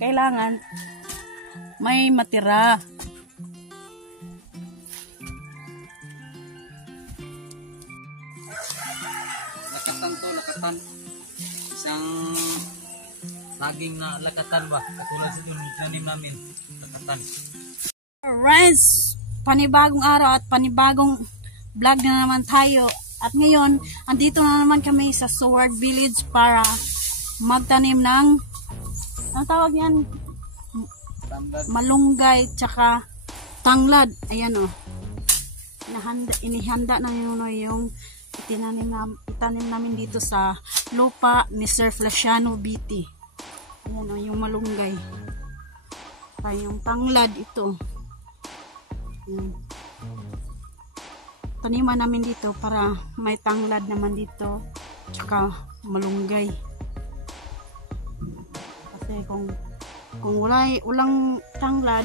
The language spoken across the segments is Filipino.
kailangan may matira. Lakatan to, lakatan. Isang saging na lakatan ba? Katulad sa doon, tanim namin. Lakatan. Alright, panibagong araw at panibagong vlog na naman tayo. At ngayon, andito na naman kami sa Sword Village para magtanim ng, ang tawag yan? Malunggay tsaka tanglad. Ayan o. Inihanda na yung itanim namin dito sa lupa ni Sir Feliciano BT. Ayan o, yung malunggay. Yung tanglad ito. Taniman namin dito para may tanglad naman dito tsaka malunggay. Kasi kung walang tanglad,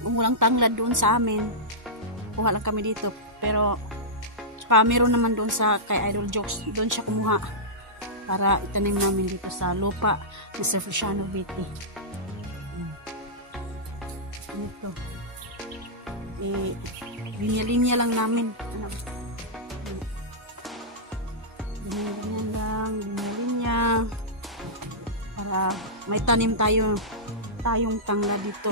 kung walang tanglad doon sa amin, kuha lang kami dito. Pero tsaka meron naman doon sa kay Idol Jokes, doon siya kumuha para itanim namin dito sa lupa ni Sir Feliciano BT. Ito. Linya-linya lang namin. Linya-linya para may tanim tayong tanglad dito.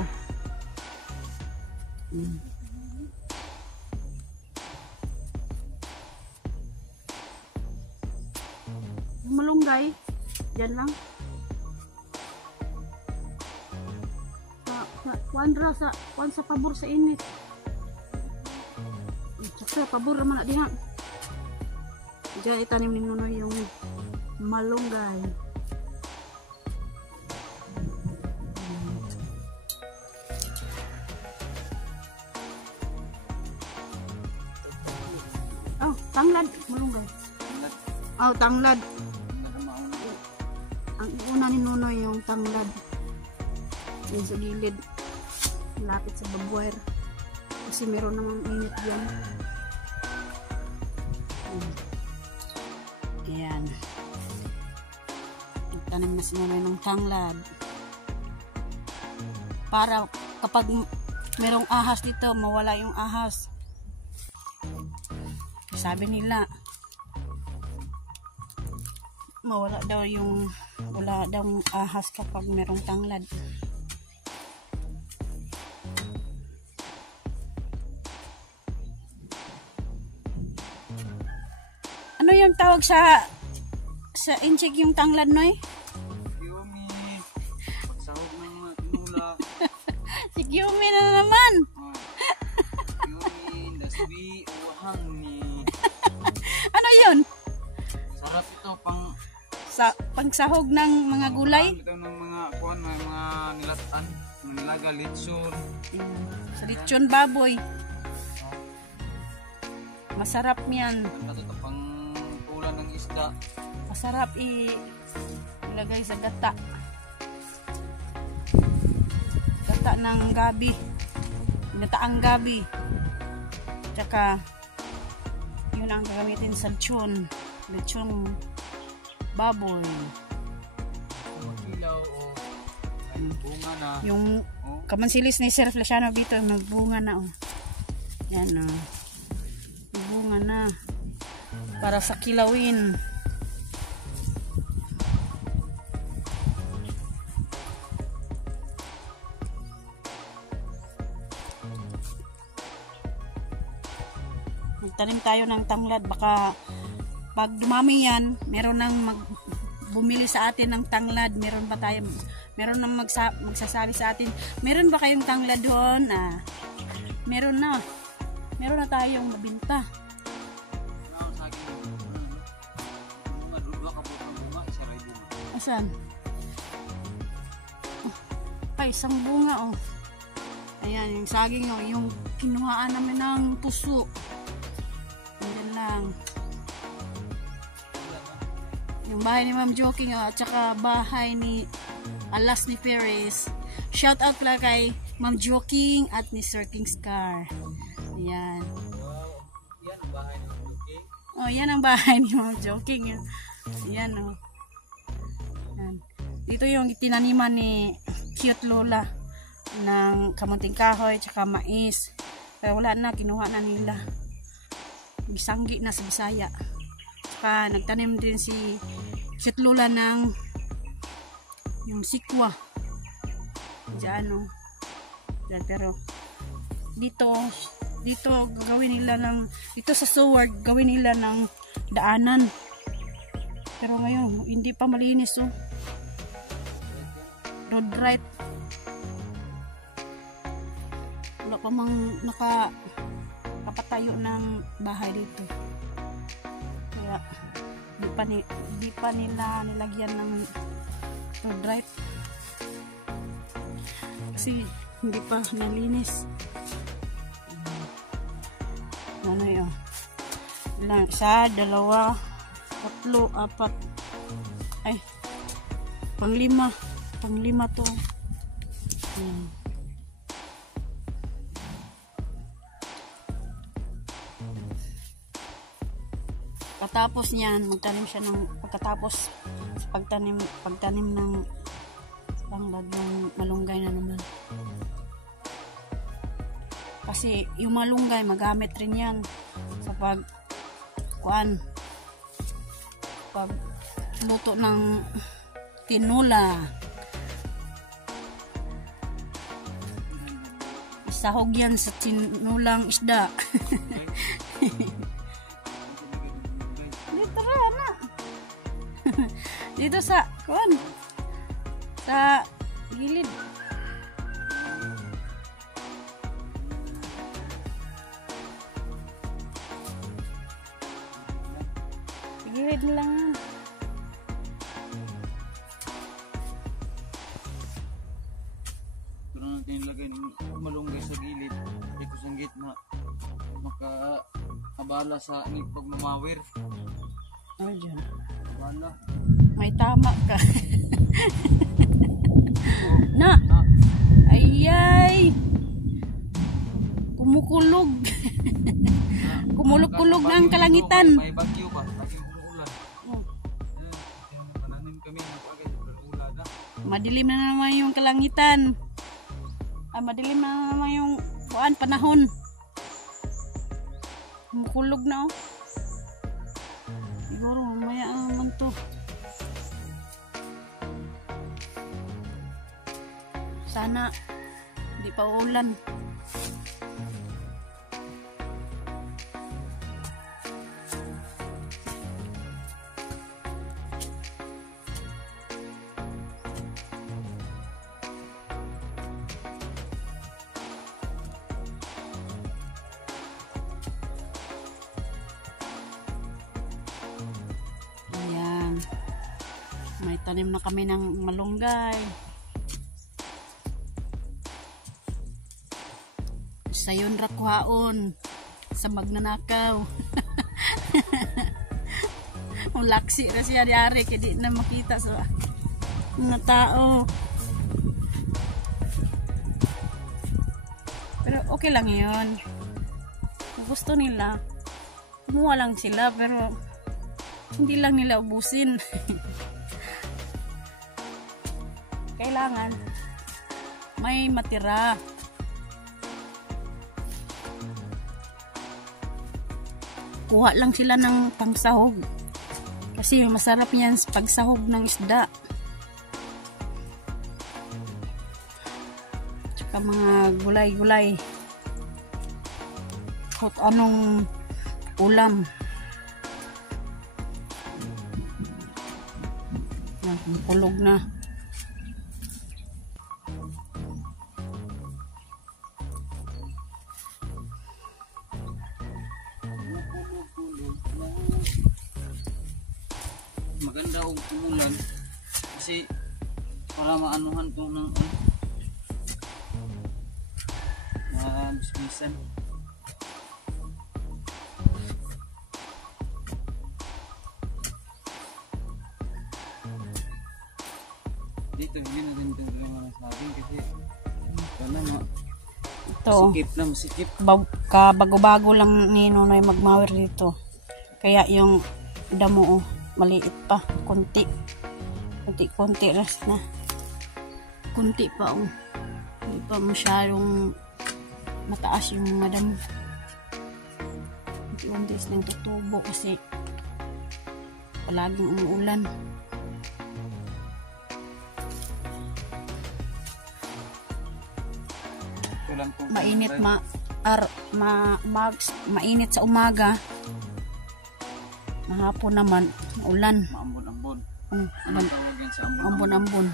Malunggay diyan lang. Kuan sa pabor sa init. Sa pabor naman na diha. Diyan itanim ni Nonoy yung malunggay. Oh, tanglad, malunggay. Oh, tanglad. Ang una ni Nonoy yung tanglad. Yung sa gilid. Lapit sa babuwer. Kasi meron namang init yan. Ayan. Tanim na sinulay ng tanglad. Para kapag merong ahas dito, mawala yung ahas. Sabi nila, wala daw yung ahas kapag merong tanglad. Ano yung tawag sa inchik yung tanglad, Noy? Yumi. Sahog ng mga tinula. Si Yumi na naman. Yumi, dasbi, uwahang ni. Ano yun? Sarap ito Pangsahog ng mga gulay? Ito ng mga kuwan, mga nilatan, nilaga, litson. Sa lechon baboy. Masarap yan. Ito pang ulan ng isda. Masarap ilagay sa gata. Gata ng gabi. Gataang gabi. Tsaka yun ang gagamitin sa lechon. Lechon baboy. Ilaw o bunga na. Yung kamansilis ni Sir Feliciano dito, nagbunga na oh. Yan oh. Nagbunga na. Para sa kilawin. Magtanim tayo ng tanglad. Baka pag dumami yan, meron nang bumili sa atin ng tanglad. Meron nang magsasabi sa atin, meron ba kayong tanglad doon? Meron na. Meron na tayong mabinta. Asan? Ay, isang bunga oh. Ayan, yung saging oh, yung kinuhaan namin ng puso. Ayan lang. Yung bahay ni Ma'am Joking oh, at saka bahay ni Alas ni Perez. Shout out pala kay Ma'am Joking at ni Sir King Scar. Ayan. Yan ang bahay ni Ma'am Joking. Oh, yan ang bahay ni Ma'am Joking. Ayan oh. Ayan. Ito yung tinaniman ni Cute Lola ng kamunting kahoy tsaka mais. Kaya wala na, kinuha na nila. Bisanggi na sa Bisaya. Tsaka nagtanim din si Cute Lola ng yung sikwa. Diyan, no? Diyan, pero dito gagawin nila ng, dito sa Seward gawin nila ng daanan. Pero ngayon hindi pa malinis, oh. Road right. Wala pa mang nakapatayo ng bahay dito. Kaya di pa nila nilagyan ng road right. Kasi hindi pa nalinis. Ano yun? Ilang? Isa, dalawa, tatlo, apat. Ay, panglima to. Pagkatapos niyan, magtanim siya ng pagkatapos sa pagtanim ng tanglad ng malunggay na naman. Kasi yung malunggay magamit rin yan sa pag luto ng tinola. Sahog yan sa tinulang isda. Dito na. Dito sa sa gilid. Gilid lang yan. Pero natin ilagay ng malunggay sa gilid. Dito sa gitna. Makaabala sa pagmamawir. Oh, dyan. Abala. May tama ka. Na! Ayay! Kumukulog. Kumulog-kulog na ang kalangitan. May bagyo ba? Bagyo umuulan. Pananim kami ng pagay. Ulan na. Madilim na naman yung kalangitan. Madilim na naman yung panahon. Kumukulog na, oh. Siguro mamaya naman to. Sana hindi pa uulan. Ayan. May tanim na kami ng malunggay. Sayon rakwaon sa magnanakaw. Laksi ra siya diari kaya di na makita sa mga tao. Pero okay lang yun. Kung gusto nila, kumuha lang sila, pero hindi lang nila ubusin. Kailangan may matira. Kuha lang sila ng pangsahog. Kasi masarap yan sa pagsahog ng isda. Tsaka mga gulay-gulay. Kahit anong ulam. Kulog na. Maganda og umulan kasi para maanuhan to ng bisbisan. Dito hindi na din ito mga sabing kasi wala masikip. Bago-bago lang ni Nonoy magmawir dito. Kaya yung damo, maliit pa, konti. Konti-konti ras na. Kunti pa oh. Hindi pa masyadong mataas yung mga damo. Konti-konti silang tutubo kasi palaging umuulan. Mainit mainit sa umaga. Mahapon naman ulan. Maambon-ambon. Anong tawag yan sa ambon-ambon? Ambon-ambon.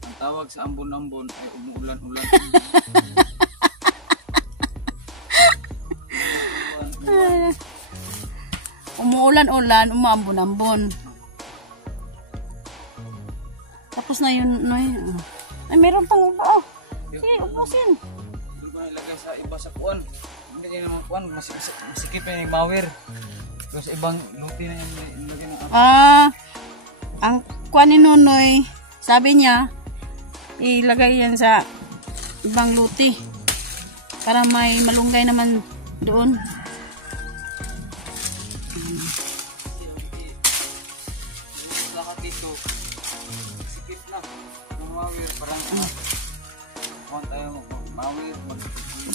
Ang tawag sa ambon-ambon ay umuulan-ulan. Umuulan-ulan, umambon-ambon. Tapos na yun, no? Ay, meron pang upo. Sige, upusin. Hindi ko na ilagay sa iba sa kuwan. Hindi nyo naman kuwan, masikip na yung mawir. Pero sa ibang luti na yung ilagay ng ang kuwan ni Nonoy, sabi niya, ilagay yan sa ibang luti. Para may malunggay naman doon. Lahat dito, sikip na. Yung mawir, parang kuwan tayo mawir.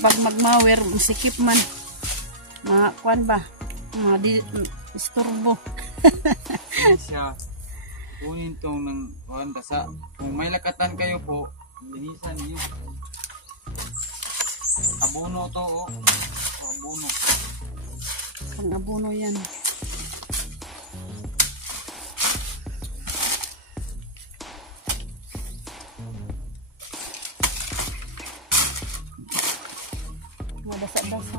Pag magmawir, masikip man. Mga kuwan ba? Mga isturbo. Siya, kunin tong ng kuwan dasa. Kung may lakatan kayo po, linisan niyo. Abono to, oh. Abono. Ang abono yan. Madasa-dasa.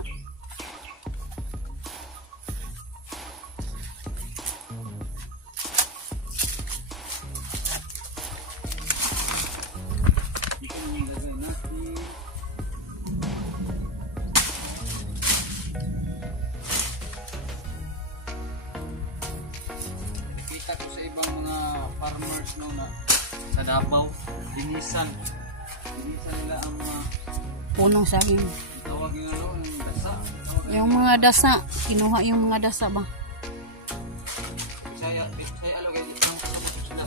Kita ko sa ibang mga farmers no na sa Davao, linisan nila ang mga Punong saging. tawag yung ano, yung dasa. Yung mga dasa, kinuha yung mga dasa ba? Saya alo kay ang sila.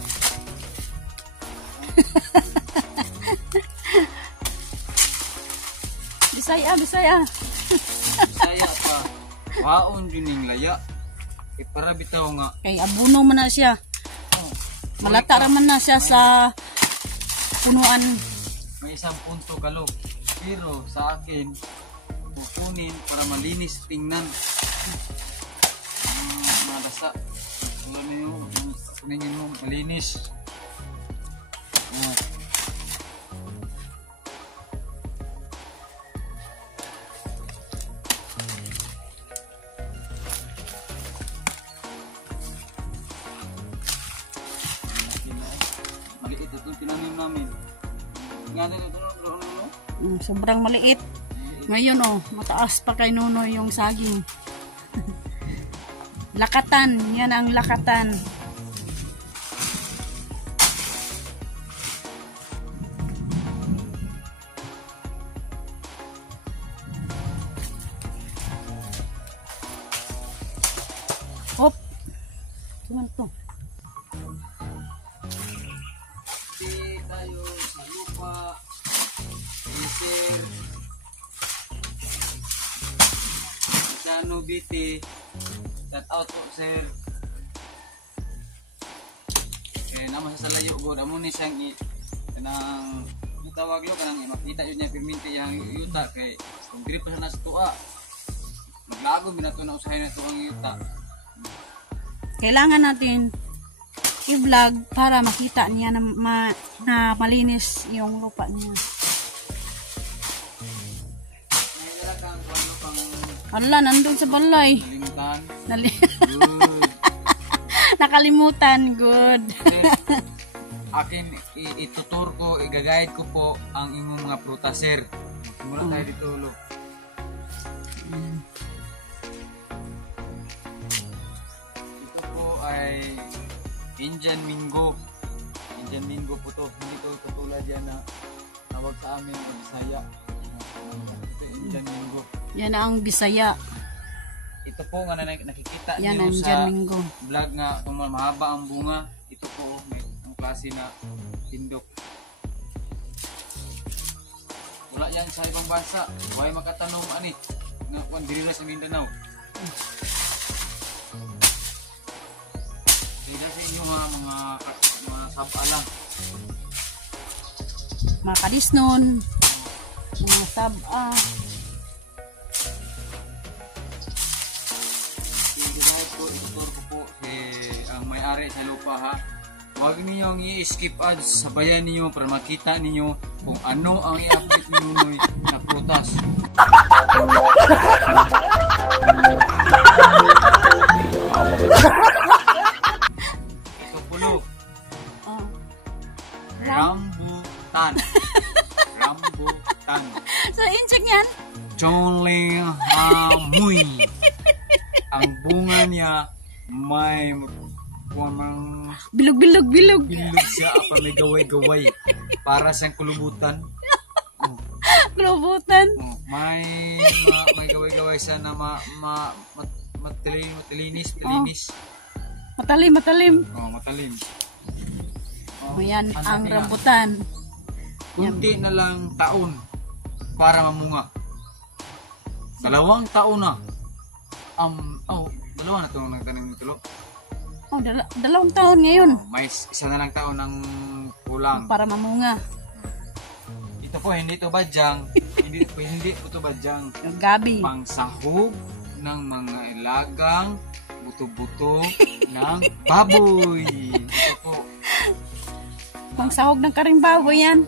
Bisaya, Bisaya. Saya pa. Waon yun yung laya. Para bitaw nga. Kay abuno man na siya. Malata raman na siya sa punuan. May isang punto kalo. Pero sa akin, kukunin para malinis tingnan. Mga dasa. Wala niyo, kunin mo malinis. Maliit ito tinanim namin. Nga din ito no? Sobrang maliit. Ngayon mataas pa kay Nuno yung saging. Lakatan, yan ang lakatan. Hop. Cuman to. Di tayo sa lupa. Sir. Sa Nubiti. Shout out po sir. Kaya naman sa salayo god amo ni siyang kanang tawag yo kanang makita yun niya perminti yang yuta kay kung grip sa nas tuwa. Maglago binato na usahay na tuwang yuta. Kailangan natin i-vlog para makita niya na malinis yung lupa niya. Ala, nandun sa balay. Good. Nakalimutan. Good. Akin itutur ko, i-guide ko po ang imong mga prutas, sir. Magsimula tayo dito, lo. Ito po ay Indian Mingo. Indian Mingo po to. Hindi ko katulad yan na tawag sa amin ng Bisaya. Indian Mingo. Yan ang Bisaya. Ito po nga na nakikita yan niyo ang sa Mingo. vlog nga kung mahaba ang bunga. Ito po may ang klase na tindok. Wala yan sa ibang bansa. Huwag makatanong ani nga kung diri sa Mindanao. Kaya sa inyo mga sab-alang. Mga kadisnon, mga sab-a. Ituturo ko po ang may-ari sa lupa ha. Huwag ninyong i-skip ads, sabayan ninyo para makita ninyo kung ano ang i-update ni Nunoy na prutas. Ito pulo. Rambutan. Rambutan. So, insect yan? Chongling hamuy. Ang bunga niya may kumang Bilog. bilog siya apa may gaway-gaway para sa kulubutan. Kulubutan. May gaway-gaway siya na matalinis. Matalim. Matalim. Ayan ang rambutan. Kunti na lang taon para mamunga. 2 taon na. Dalawa na ito nagtanim ng tulo. 2 taon ngayon. May 1 na lang taon ng kulang. Para mamunga. Ito po, hindi ito badyang. hindi po ito badyang. Yung gabi. Pangsahog ng mga ilagang buto-buto ng baboy. Ito po. Pangsahog ng karing baboy yan.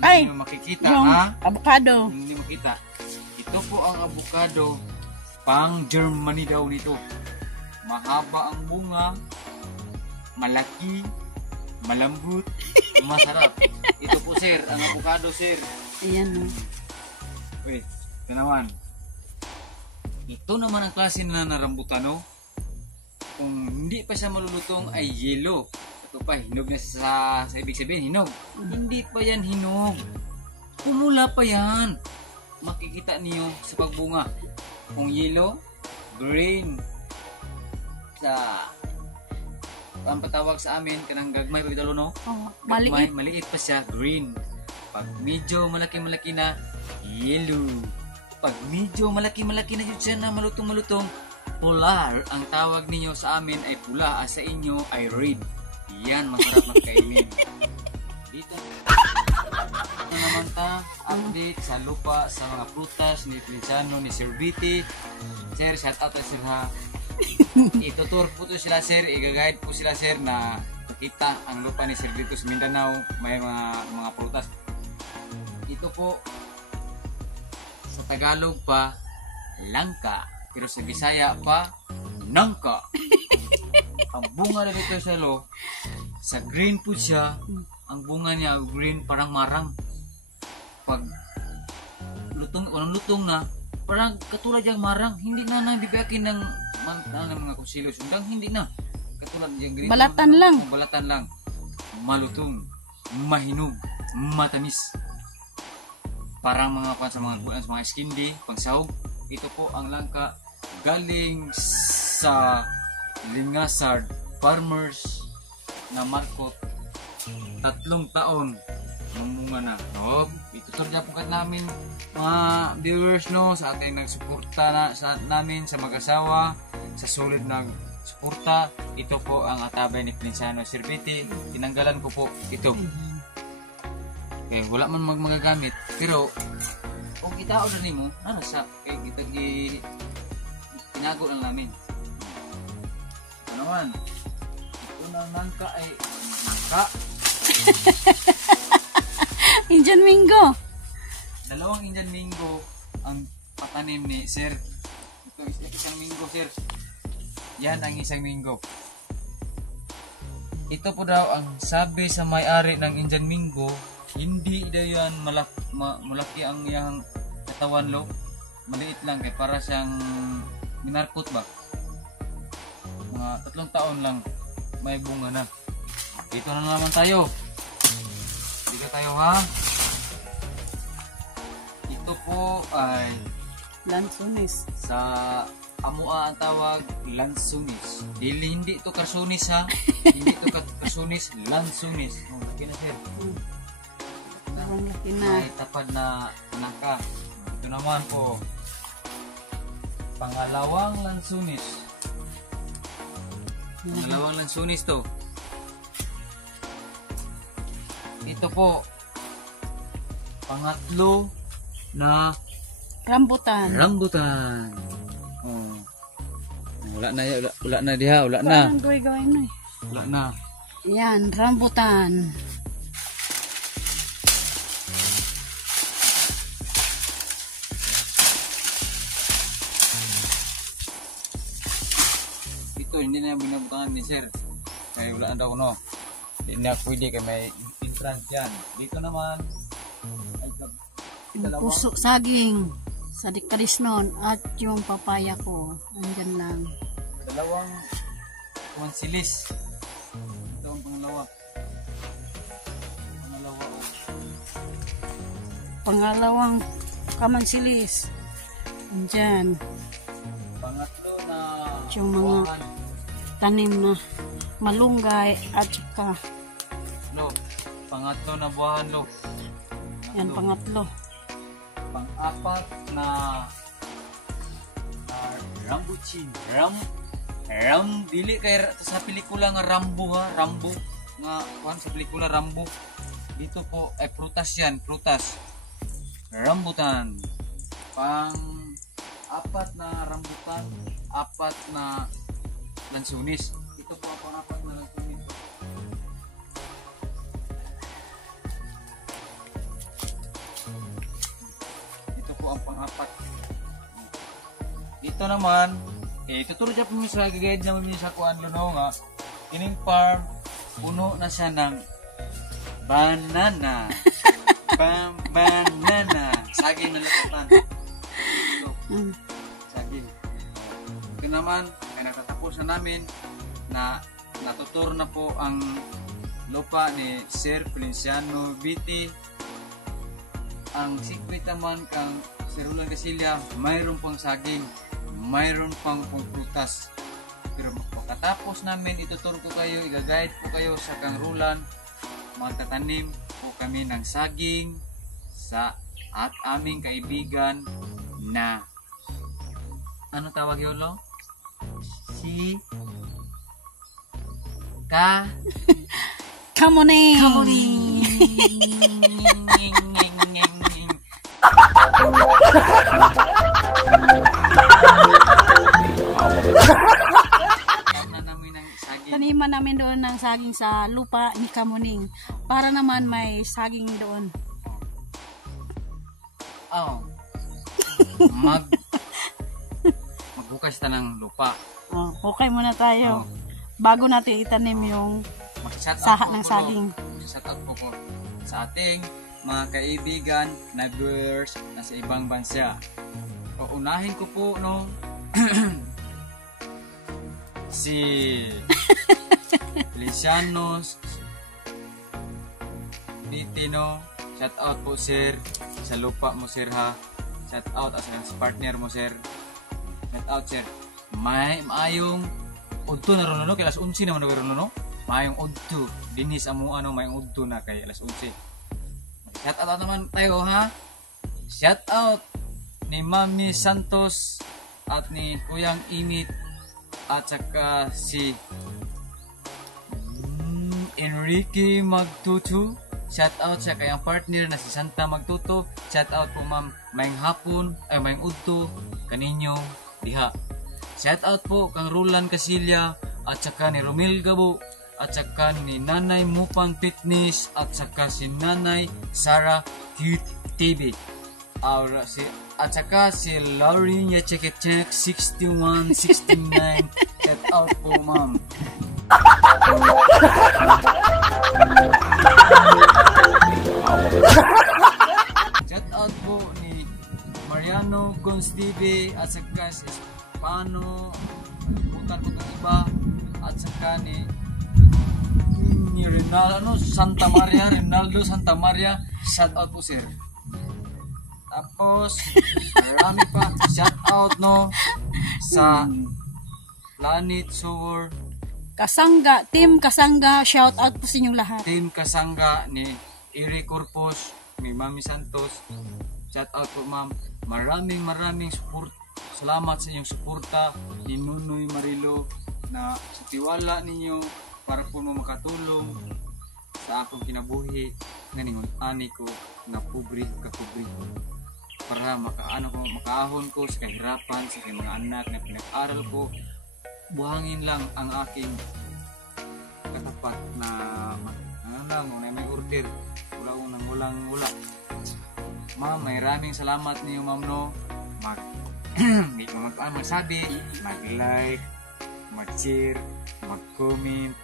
Hindi nyo makikita yung ha? avocado. Hindi makita. Ito po ang avocado. Pang Germany daw nito. Mahaba ang bunga, malaki, malambot, masarap. Ito po sir, ang avocado sir. Ayan. Wait, ito naman. Ito naman ang klase na narambutan, no? Kung hindi pa siya malulutong ay yellow. Ito pa, hinog na sa ibig sabihin, hinog. Hindi pa yan hinog. Pumula pa yan. Makikita niyo sa pagbunga. Kung yellow, green. Ang patawag sa amin kanang gagmay pagdalo no. Maliit. Maliit pa siya, green. Pag medyo malaki na, yellow. Pag medyo malaki na yun siya na malutong, pula. Ang tawag ninyo sa amin ay pula, sa inyo ay red. Yan, masarap magkainin. Dito. Ito naman update sa lupa, sa mga prutas ni Pinsano, ni Sir Viti. Sir, shout out sir ha. Itutur po to sila sir, i-guide po sila sir na makita ang lupa ni Sir dito sa Mindanao, may mga prutas. Ito po sa Tagalog pa langka, pero sa Bisaya pa nangka. Ang bunga na dito sa green po siya, ang bunga niya green parang marang. Pag lutong na, parang katulad yung marang, hindi na nabibiyakin ng mga kusilos. Hindi na. Katulad yung green. Balatan lang. Balatan lang. Malutong, mahinog, matamis. Parang mga mga skindi, pangsahog. Ito po ang langka galing sa Lingasard Farmers na markot 3 taon mamunga na. No, itutur na po namin mga viewers no sa ating nagsuporta sa namin sa mag-asawa sa solid ng suporta. Ito po ang atabay ni Pinsano Sir Viti. Tinanggalan ko po ito. Okay, wala man magagamit pero kung kita order nimo sa kita tinago lang namin. Ano man? Ito na nangka ay nangka. Indian Mingo. 2 Indian Mingo ang patanim ni Sir. Ito isang Mingo Sir. Yan ang isang Mingo. Ito po daw ang sabi sa may-ari ng Indian Mingo, hindi daw yan malaki ang iyang katawan lo. Maliit lang kaya para siyang minarkot ba. Mga 3 taon lang may bunga na. Dito na naman tayo. Dito tayo ha. Ito po ay Lansones. sa amua ang tawag lansunis. Hindi to karsunis ha. Hindi to karsunis, lansunis. Oh, laki na sir. Parang laki na. May tapad na naka. Ito naman po. Pangalawang lansunis. Pangalawang lansunis to. Ito po. Pangatlo na Rambutan. rambutan. Oh. Wala na diha, wala na. Parang gawin na eh. Wala na. Yan, rambutan. Ito hindi na binabutangan ni sir. Kaya wala na daw no. Hindi na pwede kaya may entrance yan. Dito naman ay dalawang Puso, saging. Sa dikarisnon at yung papaya ko. Andyan lang. dalawang mansilis. Ito ang pangalawa. Oh. Pangalawang kamansilis. Andyan. Pangatlo na Yung mga buwahan. tanim na malunggay at saka Lo. Pangatlo na buwahan lo. yan pangatlo. Pang-apat na rambutin. Dili kay sa pelikula nga Rambo ha, Rambo nga kuan sa pelikula Rambo. Dito po ay prutas yan, prutas. Rambutan. Pang-apat na rambutan, apat na lansunis. Ito po ang pang-apat na lansunis. Ang pang-apat. Ito naman, tuturo siya po sa gagayad naman sa kuan luno nga. Kining farm, puno na siya ng banana. Banana. Saging na lututan. Ito, saging. Ito naman, ay natatapos na namin na natuturo na po ang lupa ni Sir Feliciano Viti. Ang secret naman kang Sir Roland Casillas, mayroon pang saging, mayroon pang prutas. Pero pagkatapos namin ituturo ko kayo, i-guide po kayo sa kang Roland, magtatanim po kami ng saging sa at aming kaibigan na ano tawag yun lo? Si Kamuning! Taniman namin doon ng saging sa lupa ni Kamuning para naman may saging doon. Oh. Magbukas ta ng lupa. Oh, okay muna tayo. Bago natin itanim yung saha ng saging. Shout out po sa ating mga kaibigan na viewers na sa ibang bansa. Uunahin ko po no si Feliciano Vitino. Shout out po sir sa lupa mo sir ha. Shout out sa partner mo sir. Shout out sir. May maayong udto na ron no kay alas 11 naman ron no. Mayong udto dinis amo ano mayong udto na kay alas 11. Shout out naman tayo ha. Shout out ni Mami Santos at ni Kuyang Init at saka si Enrique Magtutu. Shout out sa kayang partner na si Santa Magtuto. Shout out po ma'am mayong hapon ay mayong udto kaninyo diha. Shout out po kang Roland Casillas at saka ni Romel Gabo at saka ni Nanay Mupang Fitness at saka si Nanay Sara Cute TV. At saka si Lauren Yachekechek 6169. Shout out po ma'am. Shout out po ni Mariano Gons TV at saka si Espano butan po itong iba at saka ni Rinaldo Santa Maria. Rinaldo Santa Maria. Shout out po sir. Tapos marami pa shout out no sa Planet Sower Kasangga, Team Kasangga, shout out po sa inyong lahat. Team Kasangga ni Iri Corpus, ni Mami Santos. Shout out po ma'am. Maraming salamat sa inyong suporta ni Nunoy Marilo na sa tiwala ninyo para po mo makatulong sa akong kinabuhi na ningon ani ko na pobre kakubri para makaahon ko sa kahirapan sa aking mga anak na pinag-aral ko. Buhangin lang ang aking katapat na may order wala. Ma'am, maraming salamat niyo ma'am no. Hindi ko magsabi, mag-like, mag-share, mag-comment.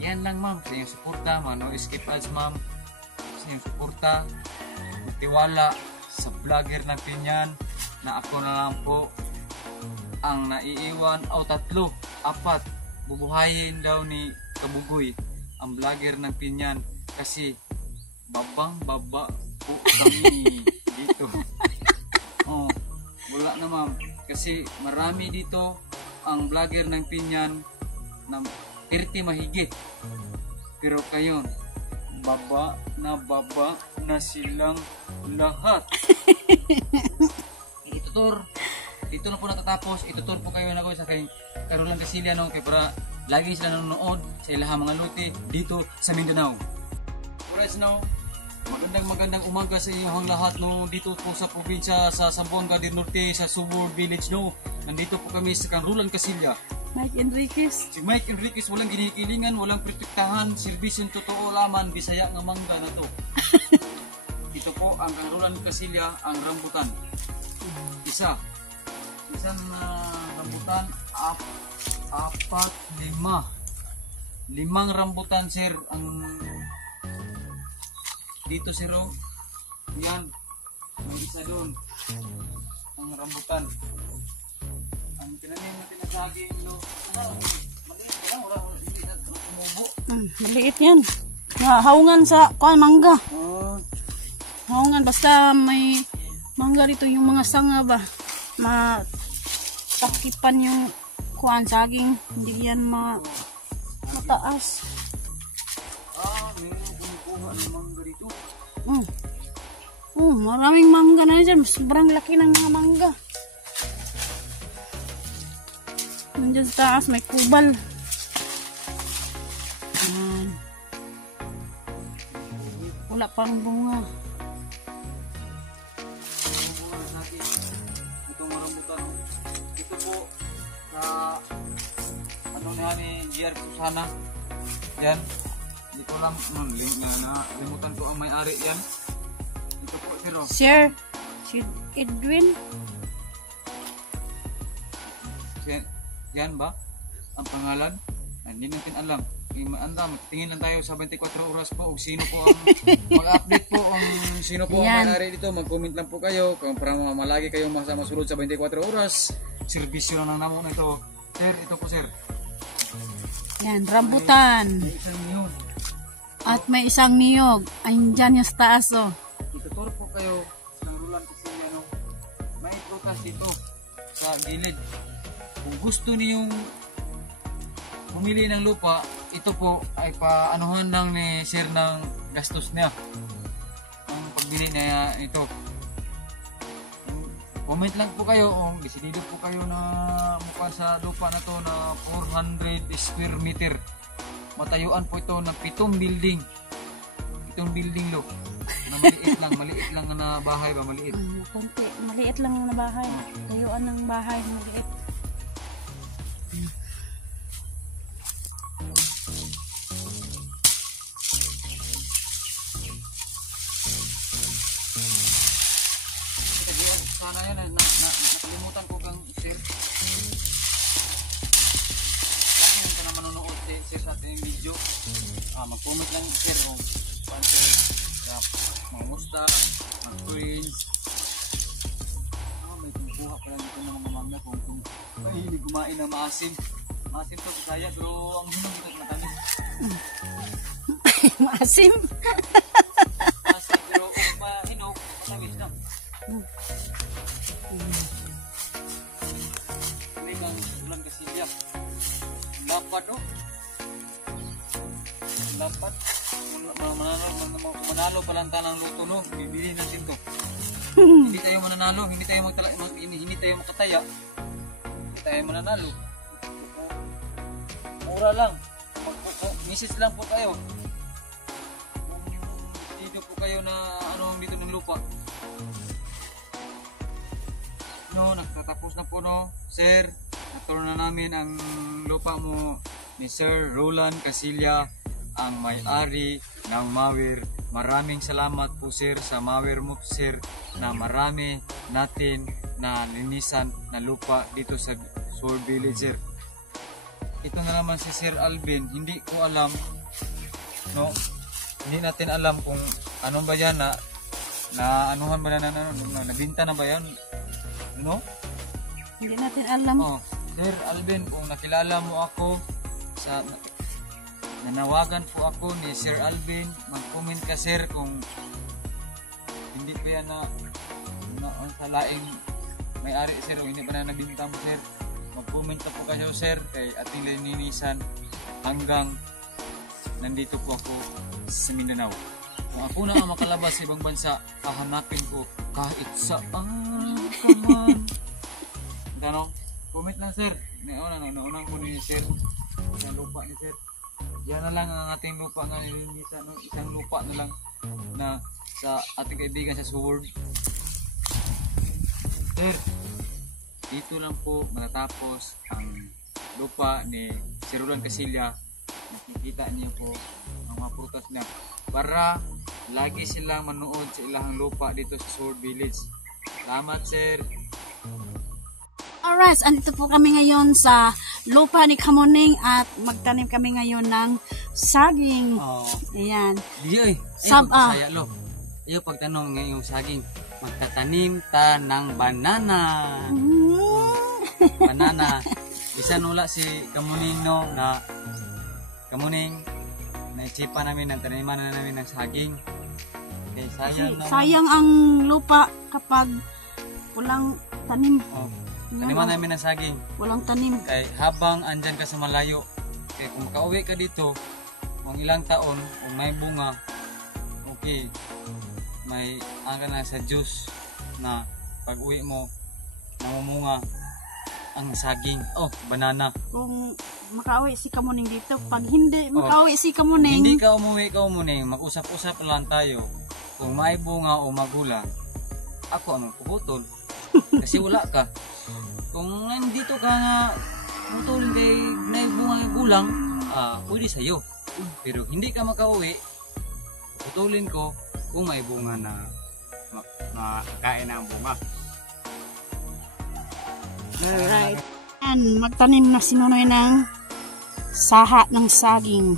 Yan lang ma'am, sa inyong suporta, no skip ads ma'am. Sa inyong suporta, magtiwala sa vlogger ng Pinyan na ako na lang po ang naiiwan o 3, 4 bubuhayin daw ni Kabugoy ang vlogger ng Pinyan kasi baba po kami dito. Oh, wala na ma'am kasi marami dito ang vlogger ng Pinyan na 30 mahigit pero kayo baba na silang lahat. Dito na po natatapos. Itutur po kayo na ko sa kay Carolan Casilia no, kay para lagi sila nanonood sa ilang mga luti dito sa Mindanao. Alright no, magandang umaga sa inyong lahat no, dito po sa probinsya sa Zamboanga del Norte sa Subur Village no. Nandito po kami sa Carolan Casilia. Mike Enriquez. Si Mike Enriquez walang ginikilingan, walang protektahan, serbisyon totoo laman, Bisaya nga mangga na to. Ito po ang Carolan Casilia, ang rambutan. Isang rambutan, 4, 5. 5 rambutan sir ang dito sir oh. Yan. May isa doon. Ang rambutan. Ang tinanim natin na saging no. Maliit yan, wala hindi na tumubo. Maliit yan. Haungan sa mangga. Haungan basta may mangga dito yung mga sanga ba. Matakipan yung saging, hindi yan mataas. Meron kumukuha ng mangga dito. Maraming mangga na dyan. Sobrang laki ng mga mangga. Nandiyan sa taas may kubal. Wala pang bunga. Ni GR Susana yan, hindi ko lang limutan ko ang may-ari yan. Ito po Sir Edwin yan ba ang pangalan? Hindi natin alam. Tingin lang tayo sa 24 oras po kung sino po ang mag-update po kung sino po ang may-ari dito. Mag-comment lang po kayo kung para malagi kayong masulod sa 24 oras. Servisyo lang naman ito sir. Ito po sir. Yan, rambutan. At may isang niyog. Ayun dyan yung taas oh. Itutur po kayo ng Rulan Casilia no. May prutas dito sa gilid. Kung gusto niyong pumili ng lupa, ito po ay paanuhan lang ni sir ng gastos niya. Ang pagbili niya ito. Comment lang po kayo kung desidido po kayo na mukha sa lupa na to na 400 square meter. Matayuan po ito ng 7 building. 7 building lo. Na maliit lang na bahay ba, maliit. Konti, maliit lang na bahay. Tayuan ng bahay, maliit. Sana yan, nakalimutan ko kang sir. Bakit ka na manonood sir sa ating video? Mag-comment lang sir kung paano sir, mga musta, mga queens. May tungkuha pala dito ng mga mangga kung hindi kumain na maasim. Maasim to sa saya, pero ang hinog ito matamis. Maasim? Maasim, pero kung mahinog, matamis na. manalo palang tanang luto no. Bibili natin to. Hindi tayo mananalo, hindi tayo hindi tayo makataya. Hindi tayo mananalo. Mura lang. Message lang po kayo. Dito po kayo na ano dito ng lupa. No, nagtatapos na po no. Sir, naturo na namin ang lupa mo ni Sir Roland Casilla, ang may-ari ng Mawir. Maraming salamat po sir sa Mawir mo sir na marami natin na linisan na lupa dito sa Sword Village sir. Ito na naman si Sir Alvin, hindi ko alam no, hindi natin alam kung ano ba yan na anuhan ba na nabinta na ba yan no? Hindi natin alam. Oh, Sir Alvin, kung nakilala mo ako sa nanawagan po ako ni Sir Alvin, mag-comment ka sir kung hindi pa yan na sa laing may-ari sir o hindi pa na nabinta mo sir. Mag-comment na po kayo sir kay ating lininisan hanggang nandito po ako sa Mindanao. Kung ako na ang makalabas sa ibang bansa, hahanapin ko kahit saan ka man. Ano? Comment lang sir. Naunang ko ni sir. Isang lupa ni sir. Yan na lang ang ating lupa nga nilinisan. No? Isang lupa na lang na sa ating kaibigan sa Sword. Sir, dito lang po matatapos ang lupa ni Sir Roland Casilla. Nakikita niyo po ang mga prutas niya para lagi silang manood sa ilang lupa dito sa Sword Village. Salamat sir. Alright, andito po kami ngayon sa lupa ni Kamuning at magtanim kami ngayon ng saging. Oh. Ayan. Diyoy, Saba. saya lo. Iyo pagtanong ngayong saging, magtatanim ta ng banana. Banana. Bisa nula si Kamuning no na Kamuning naisipan namin ng taniman na namin ng saging. Okay, sayang naman. Sayang ang lupa kapag walang tanim. Oh. Taniman namin ng saging. Walang tanim. Kay habang andyan ka sa malayo, kaya kung makauwi ka dito, kung ilang taon, kung may bunga, okay, may angka na sa juice na pag uwi mo, namumunga ang saging. Oh, banana. Kung makauwi si Kamuning dito, pag hindi makauwi si Kamuning, hindi ka umuwi, mag-usap-usap lang tayo. Kung may bunga o magula, ako ang puputol. Kasi wala ka. Kung nandito ka nga putulin kay naibunga ng gulang, pwede sa'yo. Pero hindi ka makauwi, putulin ko kung may bunga na makain na ang bunga. alright. And magtanim na si Nonoy ng saha ng saging.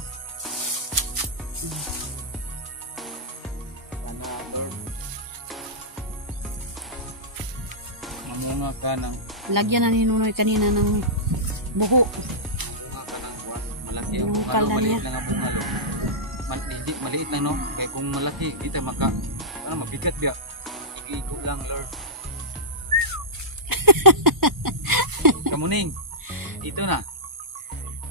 Mamunga ka ng Lagyan na ni Nonoy kanina ng buho. malaki ang Yung bunga, pala maliit niya. lang ang bunga. Hindi, maliit lang no. Kaya kung malaki, kita mabigat biya. Iko lang Lord. Kamuning, ito na.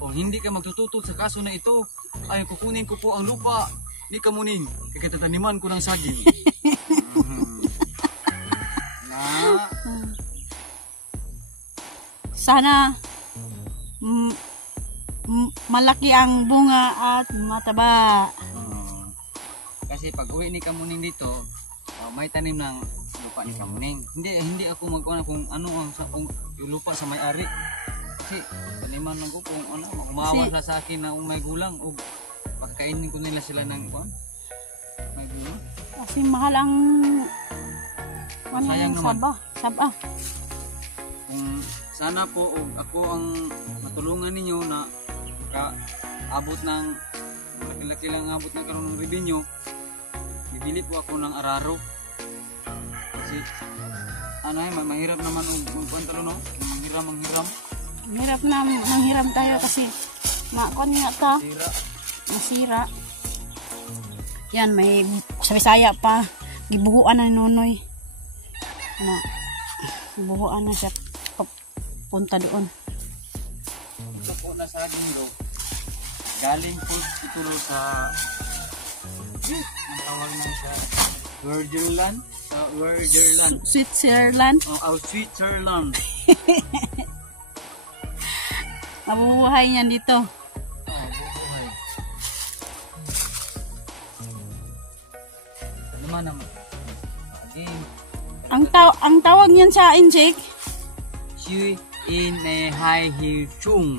Kung hindi ka magtututol sa kaso na ito, ay kukunin ko po ang lupa ni Kamuning. Kaya tataniman ko ng saging. Na Sana malaki ang bunga at mataba. kasi pag uwi ni Kamuning dito, may tanim ng lupa ni Kamuning. Hindi ako magkuha kung ano ang yung lupa sa may-ari. Kasi taniman lang ko kung ano, umawas na sa akin na may gulang o pagkainin ko nila sila ng may gulang. Kasi mahal ang Sayang naman. Saba. Kung sana po ako ang matulungan ninyo na abot ng laki-laki lang abot ng karoon ng revenue, bibili po ako ng araro. Kasi mahirap naman ang pantalo no, manghiram. Mahirap na manghiram tayo kasi makon nga ta. Masira. Yan, may sa Bisaya pa. Gibuhuan na ni Nonoy. Gibuhuan na siya. Punta doon. Ito po na saging do. Galing po ito sa ang tawag na sa Switzerland. Sa Switzerland. Switzerland. Oh, Switzerland. Mabubuhay yan dito. Oh, bubuhay. Naman naman. Again. Ang tawag niyan sa insect, Shui in a high heel chung.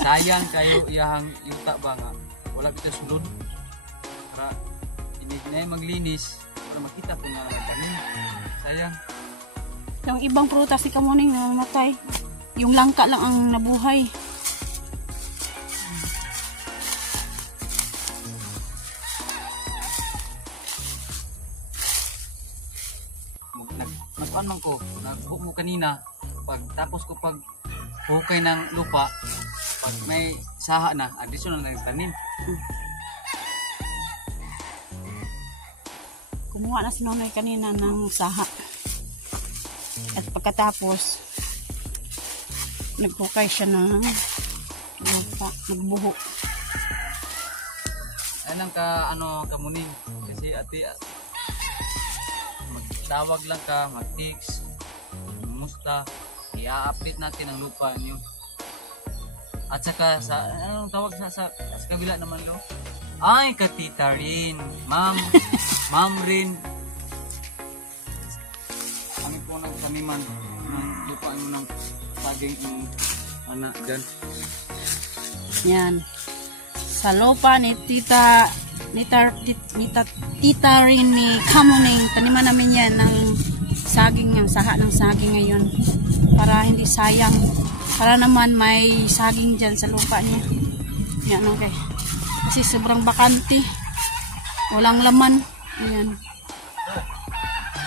Sayang kayo iyang yuta ba nga. Wala kita sulod. Para hindi na maglinis para makita ko na kanin. Sayang. yung ibang prutas si kamuning namatay. Yung langka lang ang nabuhay. Nagkuhan man ko, nagbuhok mo kanina, tapos ko pag hukay ng lupa, pag may saha na, additional na yung tanim. Kumuha na si Nonoy kanina ng saha. At pagkatapos, naghukay siya ng lupa, nagbuhok. Ayan lang ka, kamuning, kasi ate, magtawag lang ka, mag-text, musta, i-update natin ang lupa niyo. At saka sa anong tawag sa kabila naman lo? Ay, katita rin, ma'am rin. Kami po nagtaniman ng lupa niyo ng saging anak dyan. Yan. Sa lupa ni Tita rin ni Kamuning, taniman namin yan ng saging, yung saha ng saging ngayon para hindi sayang, para naman may saging dyan sa lupa niya. Yan, okay. Kasi sobrang bakante, walang laman. Ayan.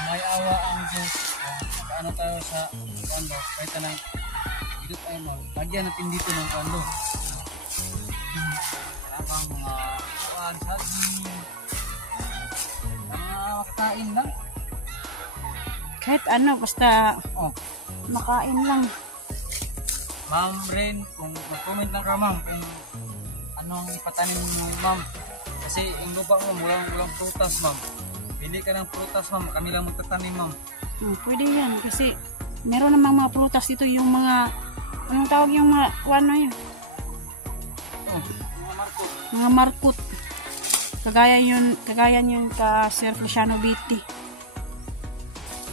May awa ang Diyos. Ano tayo sa kando, kahit na dito tayo lagyan natin dito ng kando. Habang mga saging, makain lang. Kahit ano, basta makain lang. Ma'am Ren, kung mag-comment lang ka ma'am kung anong ipatanim mo ma'am. Kasi yung lupa mo, walang prutas ma'am. Pili ka ng prutas ma'am, kami lang magtatanim ma'am. Pwede yan, kasi meron namang mga prutas dito, yung mga, anong tawag yung mga, ano yun? Mga markut. Kagaya yun ka Sir Feliciano Biti.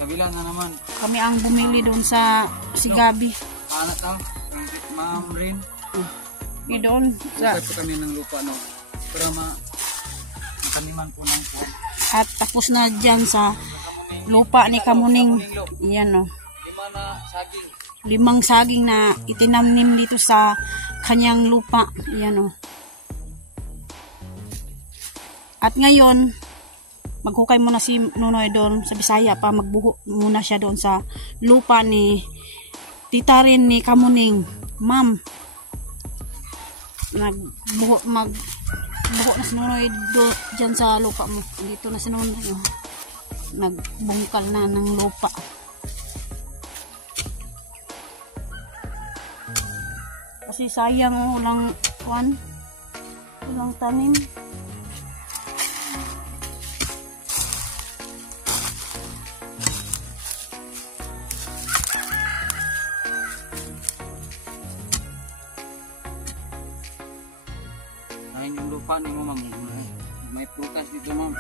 Kabila na naman. Kami ang bumili doon sa Sigabi. Anak na, Ma'am Rin. Doon sa po kami ng lupa no. Para mataniman po ng po. At tapos na dyan sa lupa ni Kamuning. Yan o. 5 na saging. 5 saging na itinamnim dito sa kanyang lupa. Yan o. At ngayon, maghukay muna si Nonoy doon sa Bisaya pa, magbuhok muna siya doon sa lupa ni Tita rin ni Kamuning. Ma'am, magbuhok na si Nonoy doon dyan sa lupa mo. Dito na si Nonoy. Oh. Nagbungkal na ng lupa. Kasi sayang walang tanim. Yung lupa ni mo ma'am, may prutas dito ma'am.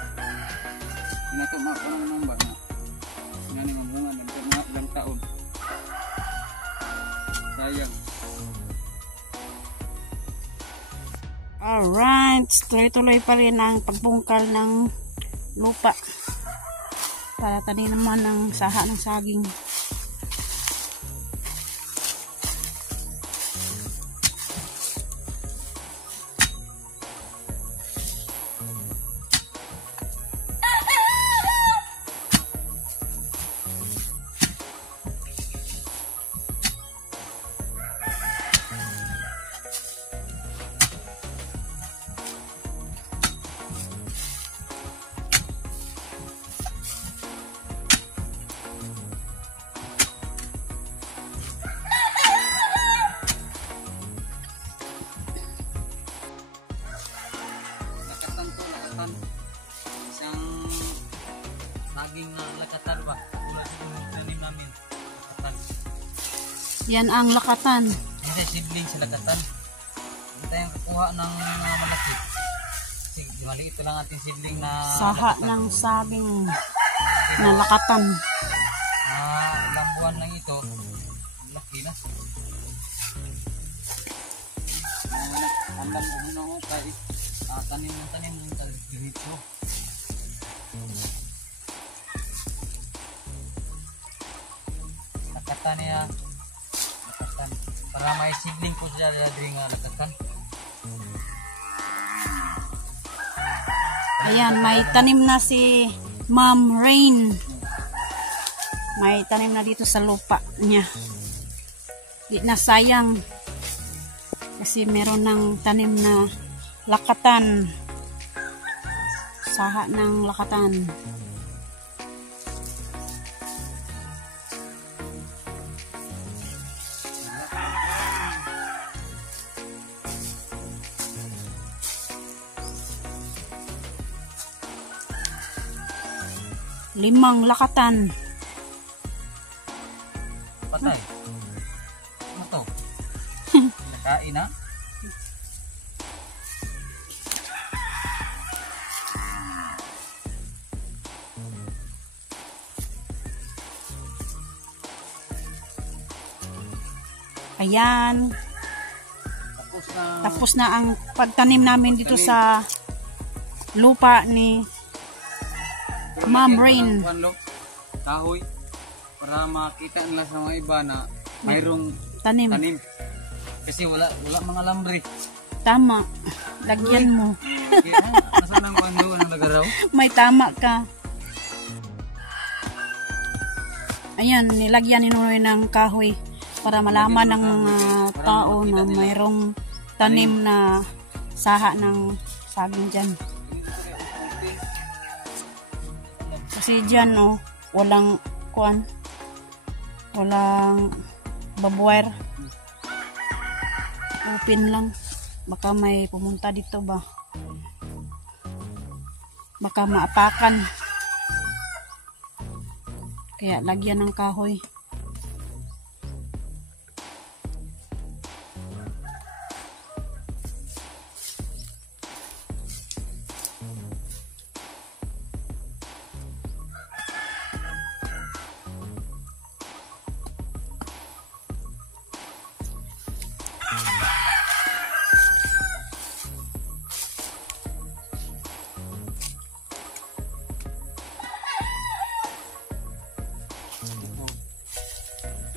Ito makunang ma'am ba na nani mamunga ng ilang taon. Sayang. Alright, tuloy-tuloy pa rin ang pagbungkal ng lupa para tanim naman ng saha ng saging. lakatan. Isang saging na lakatan ba? Tulad yung tanim namin. Lakatan. Yan ang lakatan. Kasi sibling sa lakatan. Hindi tayong kukuha ng malaki. Kasi maliit lang ating sibling na Saha lakatan. ng saging na lakatan. Ilang buwan lang ito. Laki na. Andang muna ko kay tanim ng dito. Lakatan niya. Lakatan. Para may sibling ko siya diri nga lakatan. Ayan, may tanim na si Ma'am Rain. May tanim na dito sa lupa niya. Di na sayang. Kasi meron ng tanim na lakatan. Saha ng lakatan. Limang lakatan. Patay. Ano to? Nakain na? Ayan. Tapos na ang pagtanim namin dito sa lupa ni Ma'am Rain. Kahoy para makita nila sa mga iba na mayroong Tanim. Kasi wala mga lambre. Tama. Lagyan mo. Nasaan ang kwando ng lagaraw? May tama ka. Ayan, nilagyan ni Noy ng kahoy para malaman ng mga tao na mayroong tanim na saha ng saging dyan. Kasi dyan, oh, walang kuan, walang barbwire. Open lang. Baka may pumunta dito ba? Baka maapakan. Kaya lagyan ng kahoy.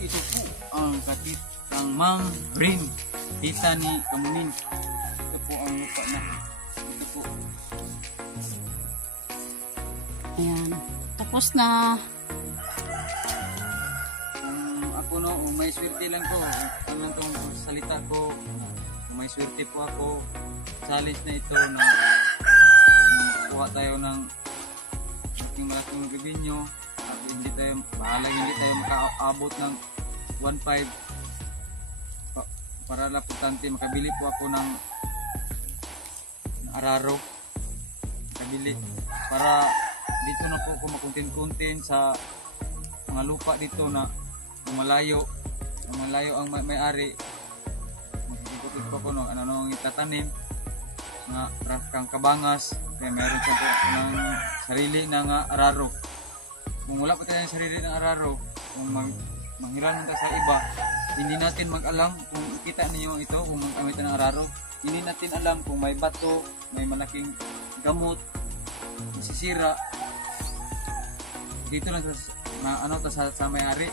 Ito po ang kapit ng Ma'am Rain, tita ni Kamuning. Ito po ang lupa na. Ito po. Ayan. Tapos na. Ako no, may swerte lang ko. Ano itong salita ko. May swerte po ako. Challenge na ito na kuha tayo ng malaking revenue. At hindi tayo makaabot ng 1.5 para laputante. Makabili po ako ng araro. Makabili para dito na po ako makuntin-kuntin sa mga lupa dito na malayo ang may-ari. Magkikot po ako ng ano itatanim na kang kabangas. Kaya meron siya po ng sarili ng araro. Kung wala pa tayo ng sarili ng araro, kung manghiram tayo sa iba, hindi natin mag-alam kung kita niyo ito, kung mag-amit ng araro, hindi natin alam kung may bato, may malaking gamot, masisira. Dito lang sa may-ari.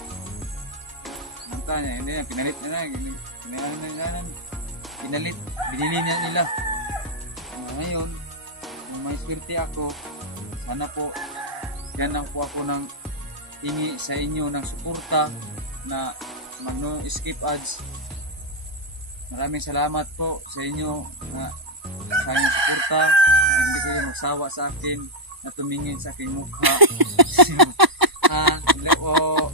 Manta niya, hindi na, pinalit na, binili niya nila. Ngayon, kung may swerte ako, sana po, yan lang po ako ng hingi sa inyo ng suporta na mag-no-skip ads. Maraming salamat po sa inyo na sa inyong suporta. Hindi kayo magsawa sa akin na tumingin sa aking mukha. Hello po.